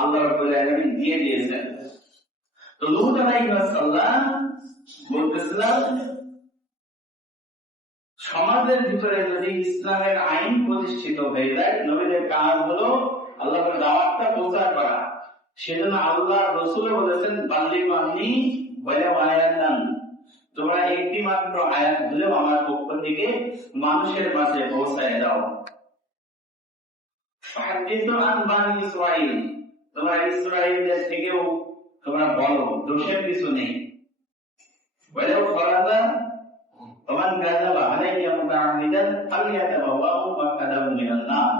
আল্লাহ রাব্বুল আলামিন দিয়ে দিয়েছেন। তো লূত আলাইহিস সালাম বলতেছিলাম, সমাজের ভিতরে যদি ইসলামের আইন প্রতিষ্ঠিত হয়ে যায়, নবীদের কাজ হলো আল্লাহর দাওয়াতটা প্রচার করা। সেজন্য আল্লাহ রাসূল বলেছেন, বাল্লিগু আন্নী ওয়ালাউ আয়াতান, তোমরা একটি মাত্র আয়াত হলেও আমার পক্ষ থেকে মানুষের মাঝে পৌঁছায় দাও। হাদিসু আন বানি ইসরাঈল, তোমরা ইসরাঈলদের থেকেও তোমরা বলো, দোষের কিছু নেই। ওয়ালাউ ফারাদা ওমান কাযাবা আলাইয়া মুতাআম্মিদান ফালিয়াতাবাওয়াউ মাকআদাহু মিনান নার।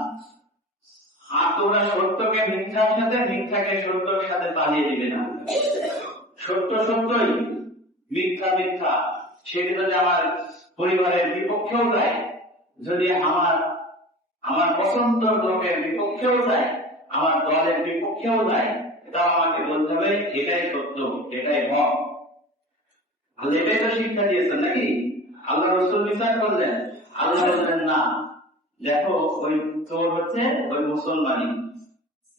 আর তোমরা সত্যকে মিথ্যার সাথে, মিথ্যাকে সত্যের সাথে পালিয়ে দিবে না। সত্য সত্যই, মিথ্যা মিথ্যা। সেটা যদি আমার পরিবারের বিপক্ষেও যায়, যদি আমার পছন্দ লোকের বিপক্ষেও যায়, আমার দলের বিপক্ষেও যায়, তাও আমাকে বলতে হবে এটাই সত্য, এটাই হক। আল্লাহ এটাই তো শিক্ষা দিয়েছেন নাকি? আল্লাহ রাসূল বিচার করলেন, আল্লাহ বললেন না, দেখো ওই চোর হচ্ছে ওই মুসলমানই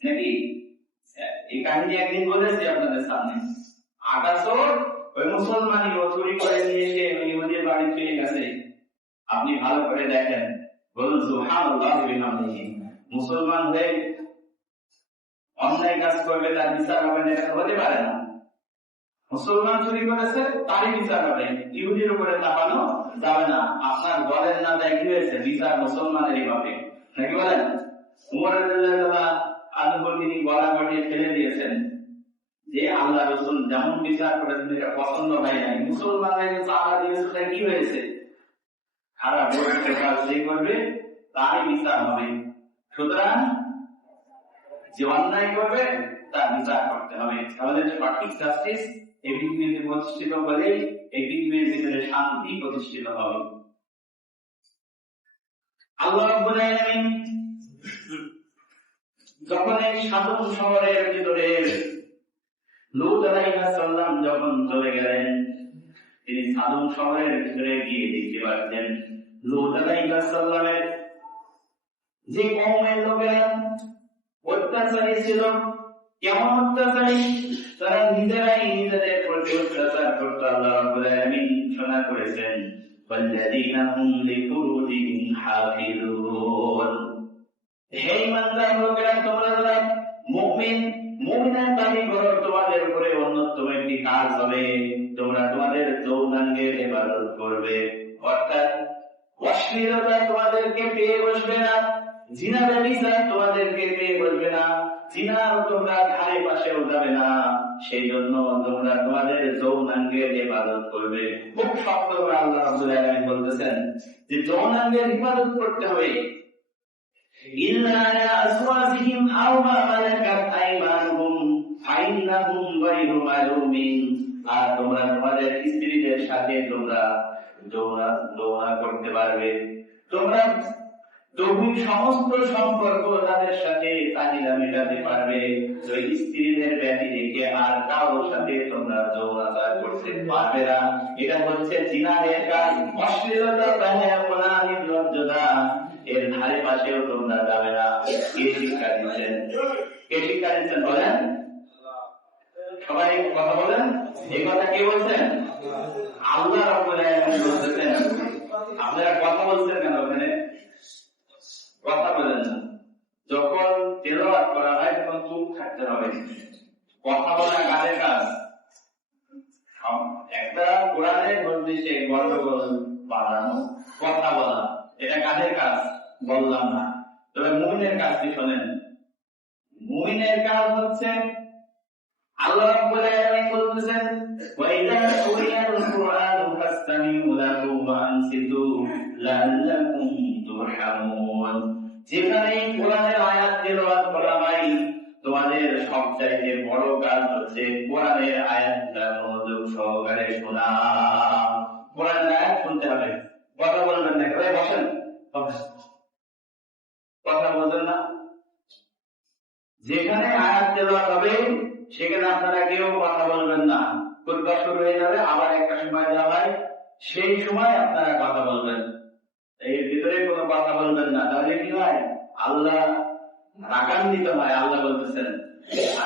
নাকি। এই কাহিনী একদিন বলেছি আপনাদের সামনে। আটা চোর ওই মুসলমানই, ও চুরি করে নিয়ে এসে ইহুদির বাড়ি চলে গেছে। আপনি ভালো করে দেখেন, বলুন সুবহানাল্লাহ ওয়া বিহামদিহি। মুসলমান হয়ে অন্যায় কাজ করবে, তার বিচার হবে না, এটা হতে পারে না। মুসলমান চুরি করেছে, তারই বিচার হবে, ইহুদির উপরে চাপানো যাবে না। আপনার বলেন না দেয় কি হয়েছে, বিচার মুসলমানেরই হবে নাকি বলেন? উমর রাদিয়াল্লাহু আনহু তিনি গলা কাটিয়ে ফেলে দিয়েছেন যে আল্লাহ রাসূল যেমন বিচার করেছেন এটা পছন্দ হয় নাই। মুসলমানের চাপা দিয়েছে, কি হয়েছে? খারাপ কাজ যে করবে তারই বিচার হবে। সুতরাং যে অন্যায় করবে তার বিচার করতে হবে। তাহলে সঠিক জাস্টিস এই পৃথিবীতে প্রতিষ্ঠিত হলে এই পৃথিবীর ভিতরে শান্তি প্রতিষ্ঠিত হবে। আল্লাহ রাব্বুল আলামিন যখন এই সাদম শহরের ভিতরে লূত আলাইহিস সালাম যখন চলে গেলেন, তিনি সাদম শহরের ভিতরে গিয়ে দেখতে পাচ্ছেন লূত আলাইহিস সালামের যে কওমের লোকেরা অত্যাচারী ছিল। কেমন অত্যাচারী? তারা নিজেরাই নিজেদের প্রতি অত্যাচার করত। আল্লাহ রাব্বুল আলামিন ঘোষণা করেছেন, ওয়াল্লাযীনা হুম লিফুরুজিহিম হাফিজুন। হে ইমানদার লোকেরা, তোমরা যারা মুমিনের দাবি করো, তোমাদের উপরে অন্যতম একটি কাজ হবে তোমরা তোমাদের যৌনাঙ্গের ইবাদত করবে। অর্থাৎ অশ্লীলতা তোমাদেরকে পেয়ে বসবে না, জিনা ব্যভিচার তোমাদেরকে পেয়ে বসবে না, জিনার তোমরা ধারে পাশেও যাবে না। সেই জন্য তোমরা তোমাদের যৌনাঙ্গের ইবাদত করবে। খুব শক্ত করে আল্লাহ রাব্বুল আলামিন বলতেছেন যে যৌনাঙ্গের ইবাদত করতে হবে। ইল্লা আলা আসওয়াজিহিম আও মা মালাকাত আইমানুহুম ফাইন্নাহুম গায়রু মালুমিন। আর তোমরা তোমাদের স্ত্রীদের সাথে তোমরা যৌনা করতে পারবে। তোমরা দৈহিক সমস্ত সম্পর্ক তাদের সাথে চাহিদা মেটাতে পারবে। ওই স্ত্রীদের ব্যতি রেখে আর কারোর সাথে তোমরা যৌনাচার করতে পারবে না। এটা হচ্ছে জিনাহের কাজ। অশ্লীলতা, বেহায়াপনা, নির্লজ্জতা এর ধারে পাশেও তোমরা যাবে না। কে শিক্ষা দিচ্ছেন? কে শিক্ষা দিচ্ছেন বলেন? সবাই কথা বলেন। এই কথা কে বলছেন? আল্লাহ রাব্বুল আলামিন বলতেছেন। আপনারা কথা বলছেন কেন? ওখানে কথা বলেন না। যখন তেলাওয়াত করা হয় তখন চুপ থাকতে হবে। কথা বলা কাদের কাজ? একটা কোরআনের মজলিসে গন্ডগোল বাড়ানো, কথা বলা, এটা কাদের কাজ বললাম না। তবে মুমিনের কাজ কি শোনেন? মুমিনের কাজ হচ্ছে আল্লাহ রাব্বুল আলামিন বলতেছেন, ওয়া ইযা কুরিয়াল কুরআনু ফাসতামিউ লাহু ওয়া আনসিতু লাআল্লাকুম তুরহামুন। যেখানে কোরআনের আয়াত তেলাওয়াত করা হয়, তোমাদের সবচাইতে বড় কাজ হচ্ছে কোরআনের আয়াতটা মনোযোগ সহকারে শোনা। কোরআনের আয়াত শুনতে হবে, কথা বলবেন না। এবারে বসেন, কথা বলবেন না। যেখানে আয়াত তেলাওয়াত হবে সেখানে আপনারা কেউ কথা বলবেন না। খুতবা শুরু হয়ে যাবে, আবার একটা সময় দেওয়া হয়, সেই সময় আপনারা কথা বলবেন। এর ভিতরে কোনো কথা বলবেন না। তাহলে কি হয়? আল্লাহ রাগান্বিত হয়। আল্লাহ বলতেছেন,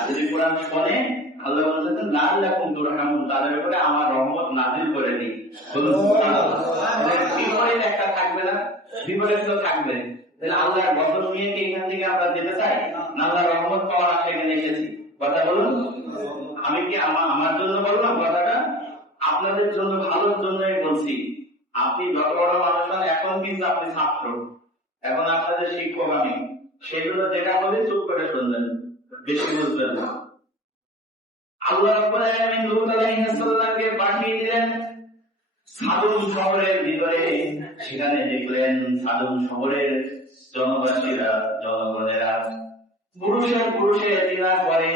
যদি কোরআন শোনে আল্লাহ বলছেন লাআল্লাকুম তুরহামুন, তাদের উপরে আমার রহমত নাযিল করে দিই। বলুন সুবহানাল্লাহ। বিপরীত একটা থাকবে না? বিপরীত তো থাকবে। তাহলে আল্লাহর বদল নিয়ে কি এখান থেকে আমরা যেতে চাই? আল্লাহর রহমত পাওয়ার আশা এখানে এসেছি। কথা বলুন। আমি কি আমার জন্য বললাম কথাটা? আপনাদের জন্য, ভালোর জন্যই বলছি। আপনি যত বড় মানুষ হন, এখন কিন্তু আপনি ছাত্র, এখন আপনাদের শিক্ষক আমি, সেগুলো যেটা বলে চুপ করে শুনবেন, বেশি বুঝবেন না। আল্লাহ রাব্বুল আলামিন লূত আলাইহিস সালামকে পাঠিয়ে দিলেন সাদুম শহরের ভিতরে। সেখানে দেখলেন সাদুম শহরের জনগণেরা পুরুষে জিনা করে।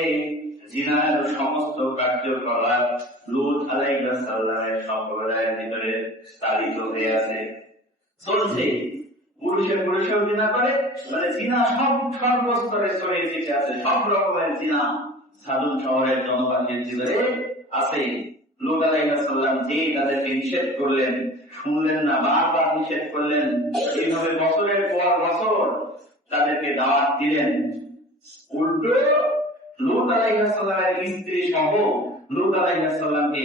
জিনার সমস্ত কার্যকলাপ লূত আলাইহিস সালামের সম্প্রদায়ের ভিতরে তালিত হয়ে আছে, চলছে। পুরুষেও জিনা করে, মানে জিনা সব সর্বস্তরে ছড়িয়ে ছিটে আছে, সব রকমের জিনা সাদুম শহরের জনগণের ভিতরে আছে। লূত আলাইহিস সালাম যে তাদেরকে নিষেধ করলেন, শুনলেন না, বারবার নিষেধ করলেন। এইভাবে বছরের পর বছর তাদেরকে দাওয়াত দিলেন। উল্টো লূত আলাইহিস সালামের স্ত্রী সহ লূত আলাইহিস সালামকে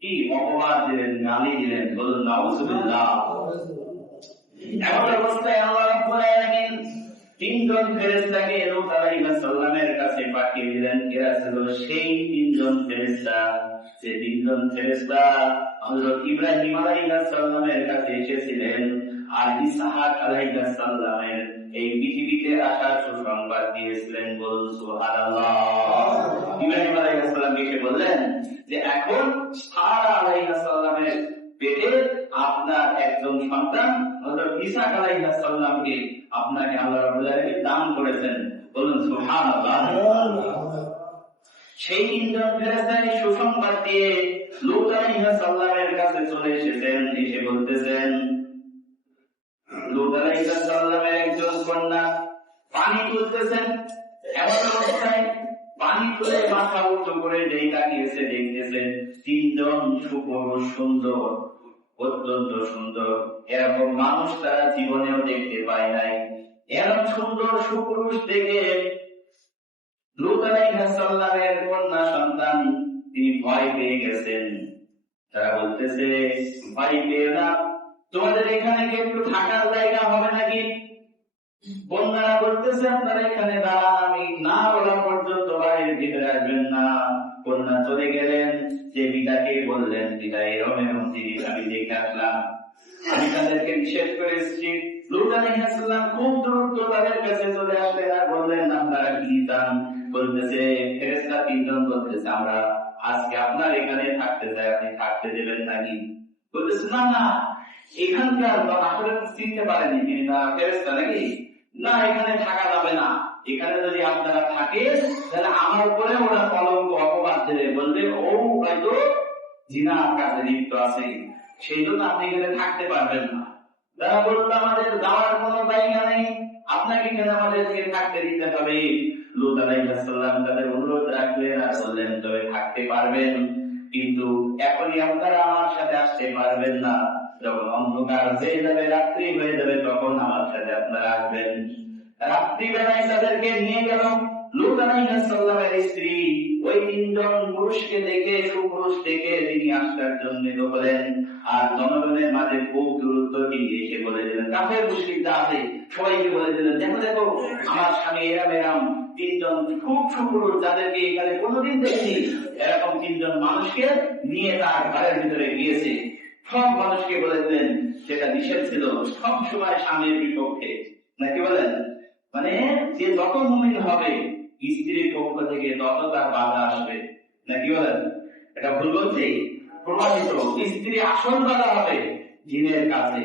কি অপবাদ দিলেন, গালি দিলেন। বলুন নাউযুবিল্লাহ। এমন অবস্থায় আল্লাহ রাব্বুল আলামিন তিনজন ফেরেশতাকে লূত আলাইহিস সালামের কাছে পাঠিয়ে দিলেন। এরা ছিল সেই তিনজন ফেরেশতা, যে তিনজন ফেরেশতা হযরত ইব্রাহিম আলাইহিস সালামের কাছে এসেছিলেন আর ইসহাক আলাইহিস সালামের এই পৃথিবীতে আসার সুসংবাদ দিয়েছিলেন। বলুন সুবহানাল্লাহ। ইব্রাহিম আলাইহিস সালাম এসে বললেন যে এখন সারা আলাইহিস সালামের পেটে আপনার একজন সন্তান হযরত ঈসা আলাইহিস সালামকে আপনাকে আল্লাহ রাব্বুল আলামিন দান করেছেন। বলুন সুবহানাল্লাহ। সেই তিনজন ফেরেশতা সুসংবাদ দিয়ে লূত আলাইহিস সালামের কাছে চলে এসেছেন। এসে বলতেছেন লূত আলাইহিস সালামের একজন কন্যা পানি তুলতেছেন। এমন অবস্থায় পানি তুলে মাথা উঁচু করে যেই তাকিয়েছে, দেখতেছেন তিনজন সুপুরুষ, সুন্দর, অত্যন্ত সুন্দর। এরকম মানুষ তারা জীবনেও দেখতে পায় নাই। এরকম সুন্দর সুপুরুষ দেখে লূত আলাইহিস সালামের কন্যা সন্তান তিনি ভয় পেয়ে গেছেন। তারা বলতেছে ভয় পেয়ে না, তোমাদের এখানে কি একটু থাকার জায়গা হবে নাকি? বন্যারা বলতেছে আপনারা এখানে দাঁড়ান, আমি না বলা পর্যন্ত বাইরে ভিতরে আসবেন না। কন্যা চলে গেলেন। যে বিদাকে বললেন বিদা এরম জিনিস আমি দেখে আসলাম, আমি তাদেরকে নিষেধ করে এসেছি। লূত আলাইহিস সালাম খুব দ্রুত তাদের কাছে চলে আসলেন আর বললেন আপনারা কি চান? বলতেছে ফেরেশতা তিনজন বলতেছে আমরা আজকে আপনার এখানে থাকতে চাই, আপনি থাকতে দেবেন নাকি? বলতেছে না না, এখানকার আসলে চিনতে পারেনি তিনি না ফেরেশতা নাকি, না এখানে থাকা যাবে না। এখানে যদি আপনারা থাকে তাহলে আমার উপরে ওরা কলঙ্ক অপবাদ দেবে, বলবে ও হয়তো জিনার কাজে লিপ্ত আছে, সেই জন্য আপনি এখানে থাকতে পারবেন না। তারা বলল আমাদের যাওয়ার কোনো জায়গা নেই, আপনাকে এখানে আমাদেরকে থাকতে দিতে হবে। লূত আলাইহিস সালাম তাদের অনুরোধ রাখলেন আর বললেন তবে থাকতে পারবেন, কিন্তু এখনই আপনারা আমার সাথে আসতে পারবেন না। যখন অন্ধকার হয়ে যাবে, রাত্রি হয়ে যাবে, তখন আমার সাথে আপনারা আসবেন। রাত্রিবেলায় তাদেরকে নিয়ে গেল। লূত আলাইহিস সালামের স্ত্রী ওই তিনজন পুরুষকে দেখে, সুপুরুষ দেখে তিনি আসার জন্য বলেন। আর জনগণের মাঝে খুব গুরুত্ব দিয়ে এসে বলে দিলেন, কাফের মুশরিকরা আছে সবাইকে বলে দিলেন দেখো দেখো আমার স্বামী এরম তিনজন খুব সুপুরুষ, যাদেরকে এখানে কোনোদিন দেখিনি, এরকম তিনজন মানুষকে নিয়ে তার ঘরের ভিতরে গিয়েছে। সব মানুষকে বলে দিলেন, সেটা নিষেধ ছিল সব সময় স্বামীর বিপক্ষে, নাকি বলেন? মানে যে যত মুমিন হবে স্ত্রীর পক্ষ থেকে তত তার বাধা আসবে, নাকি বলেন? এটা ভুল বলছে, প্রমাণিত। স্ত্রী আসল বাধা হবে জিনের কাছে।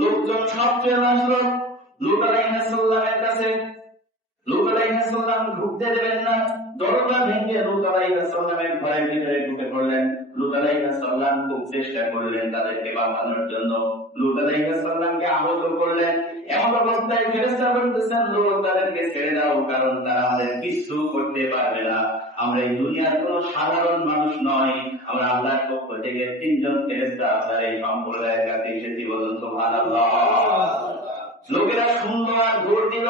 লোকজন সব চলে আসলো লূত আলাইহিস সালামের কাছে। লূত আলাইহিস সালাম ঢুকতে দেবেন না, দরজা ভেঙে লূত আলাইহিস সালামের ঘরের ভিতরে ঢুকে পড়লেন। লূত আলাইহিস সালাম খুব চেষ্টা করলেন তাদেরকে বাঁচানোর জন্য, লূত আলাইহিস সালামকে আহত করলেন। এমন অবস্থায় ফেরেশতা বলতেছেন লূত তাদেরকে ছেড়ে দাও, কারণ তারা আমাদের কিছু করতে পারবে না। আমরা এই দুনিয়ার কোন সাধারণ মানুষ নয়, আমরা আল্লাহর পক্ষ থেকে তিনজন ফেরেশতা আপনার এই সম্প্রদায়ের কাছে এসেছি। বলুন সুবহানাল্লাহ। লোকেরা সুন্দর আর দৌড় দিল,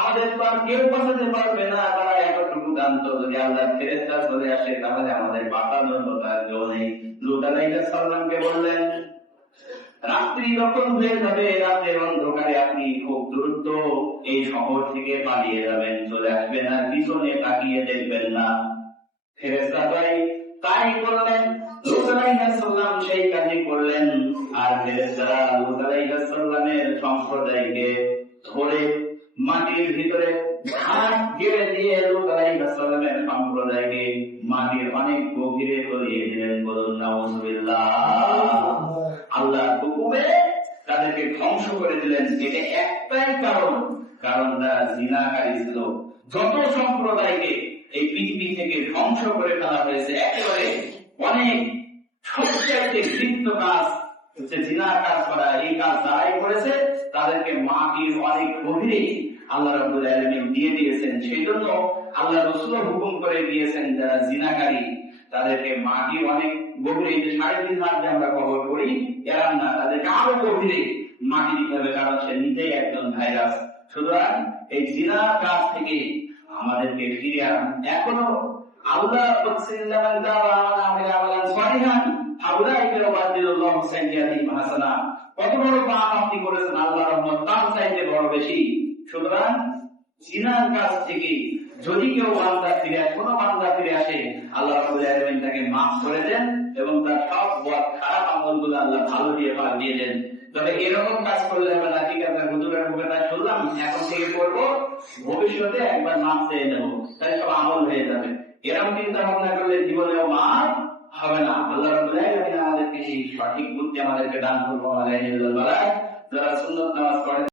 আমাদের তো আর কেউ বাঁচাতে পারবে না, তারা এতটুকু জানতো যদি আল্লাহ ফেরেশতা চলে আসে তাহলে আমাদের বাঁচানোর তার কেউ নেই। লূত আলাইহিস সালামকে বললেন, রাত্রি যখন হয়ে যাবে, রাতের অন্ধকারে আপনি খুব দ্রুত এই শহর থেকে পালিয়ে যাবেন, চলে আসবেন, আর পিছনে তাকিয়ে দেখবেন না। ফেরেশতা ভাই তাই করলেন, লূত আলাইহিস সালাম সেই কাজই করলেন। আর ফেরেশতারা লূত আলাইহিস সালামের সম্প্রদায়কে ধরে মাটির ভিতরে হাত গেড়ে দিয়ে লূত আলাইহিস সালামের সম্প্রদায়কে মাটির অনেক গভীরে গড়িয়ে দিলেন। বলুন নাউজুবিল্লাহ। আল্লাহর হুকুমে তাদেরকে ধ্বংস করে দিলেন। এটা একটাই কারণ, কারণ তারা জিনাকারী ছিল। যত সম্প্রদায়কে এই পৃথিবী থেকে ধ্বংস করে ফেলা হয়েছে, একেবারে অনেক সবচেয়ে ঘৃণিত কাজ হচ্ছে জিনার কাজ করা। এই কাজ যারাই করেছে তাদেরকে মাটির অনেক গভীরে আল্লাহ রাব্বুল আলামিন দিয়ে দিয়েছেন। সেই জন্য আল্লাহ রাসূল হুকুম করে দিয়েছেন যারা জিনাকারী তাদেরকে মাটির অনেক গভীরে, যে 3.5 হাত যে আমরা কবর করি এরাম না, তাদেরকে আরো গভীরে মাটি দিতে হবে, কারণ সে নিজেই একজন ভাইরাস। সুতরাং এই জিনার কাজ থেকে আমাদেরকে ফিরে আন। এখনো আল্লাহ কত বড় পাপ আপনি করেছেন, আল্লাহ রহমত তার চাইতে বড় বেশি। সুতরাং জিনার কাছ থেকে যদি কেউ বান্দা ফিরে আসে, কোনো বান্দা ফিরে আসে, আল্লাহ রাব্বুল আলামিন তাকে মাফ করে দেন এবং তার সব খারাপ আমলগুলো আল্লাহ ভালো দিয়ে পাঠিয়ে দেন। তবে এরকম কাজ করলে হবে না, ঠিক আছে হুজুরের মুখে তাই শুনলাম এখন থেকে করবো, ভবিষ্যতে একবার মাফ চেয়ে নেবো, তাই সব আমল হয়ে যাবে। এরকম চিন্তা ভাবনা করলে জীবনেও মাফ হবে না। আল্লাহ রাব্বুল আলামিন আমাদেরকে সেই সঠিক বুদ্ধি আমাদেরকে দান করবো। যারা সুন্নাত নামাজ পড়ে